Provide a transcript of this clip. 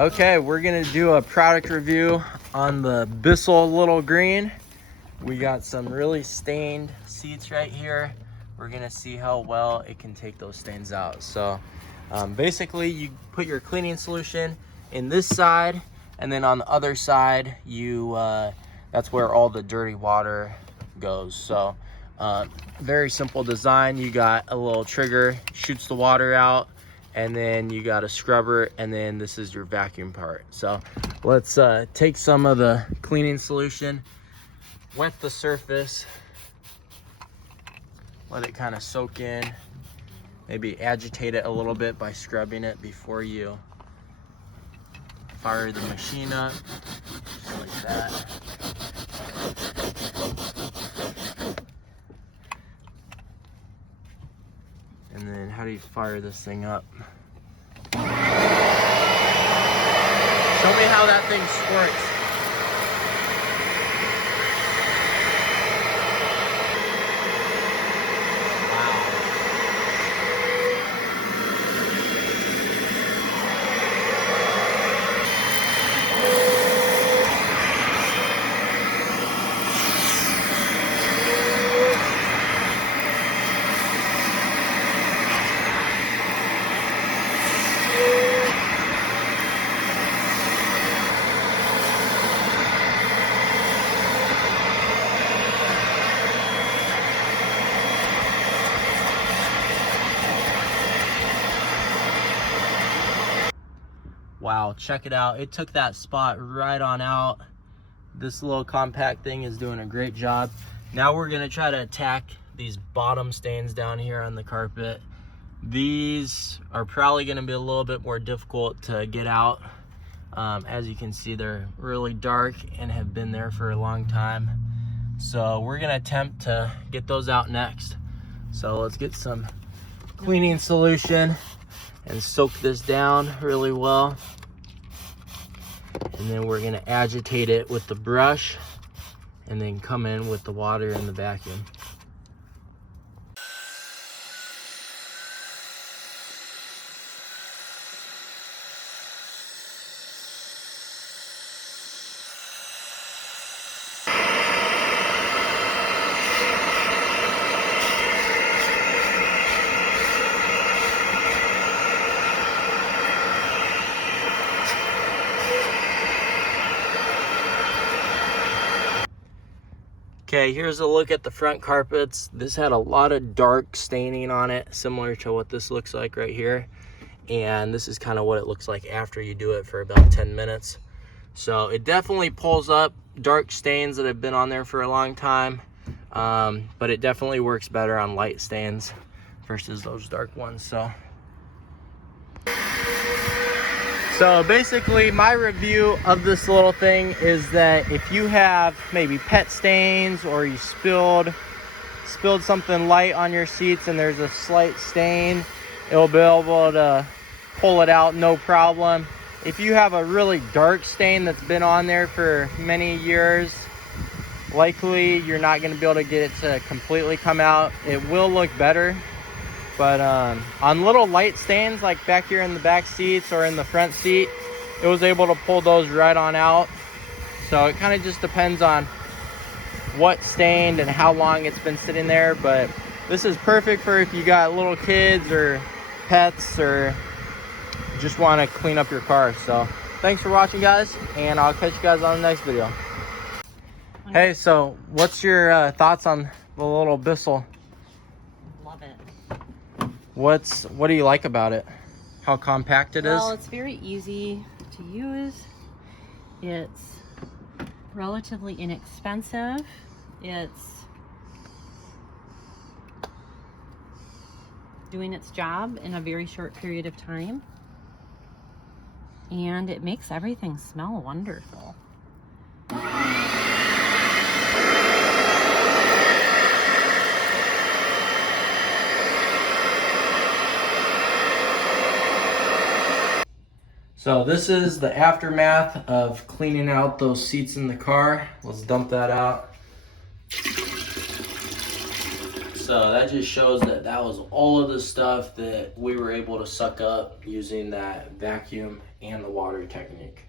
Okay, we're gonna do a product review on the Bissell Little Green. We got some really stained seats right here. We're gonna see how well it can take those stains out. So basically you put your cleaning solution in this side, and then on the other side, that's where all the dirty water goes. So very simple design. You got a little trigger, shoots the water out, and then you got a scrubber, and then this is your vacuum part. So let's take some of the cleaning solution, wet the surface, let it kind of soak in, maybe agitate it a little bit by scrubbing it before you fire the machine up, just like that. And then how do you fire this thing up? Show me how that thing squirts. Wow, check it out. It took that spot right on out. This little compact thing is doing a great job. Now we're gonna try to attack these bottom stains down here on the carpet. These are probably gonna be a little bit more difficult to get out. As you can see, they're really dark and have been there for a long time. So we're gonna attempt to get those out next. So let's get some cleaning solution and soak this down really well. And then we're gonna agitate it with the brush and then come in with the water and the vacuum. Okay, here's a look at the front carpets. This had a lot of dark staining on it, similar to what this looks like right here. And this is kind of what it looks like after you do it for about 10 minutes. So it definitely pulls up dark stains that have been on there for a long time. But it definitely works better on light stains versus those dark ones. So basically my review of this little thing is that if you have maybe pet stains or you spilled something light on your seats and there's a slight stain, it'll be able to pull it out no problem. If you have a really dark stain that's been on there for many years, likely you're not going to be able to get it to completely come out. It will look better. But on little light stains like back here in the back seats or in the front seat, it was able to pull those right on out. So it kind of just depends on what stained and how long it's been sitting there. But this is perfect for if you got little kids or pets or just want to clean up your car. So thanks for watching, guys, and I'll catch you guys on the next video. Hey, so what's your thoughts on the little Bissell? Love it. What do you like about it? How compact it is? Well, it's very easy to use. It's relatively inexpensive. It's doing its job in a very short period of time. And it makes everything smell wonderful. So this is the aftermath of cleaning out those seats in the car. Let's dump that out. So So that just shows that that was all of the stuff that we were able to suck up using that vacuum and the water technique.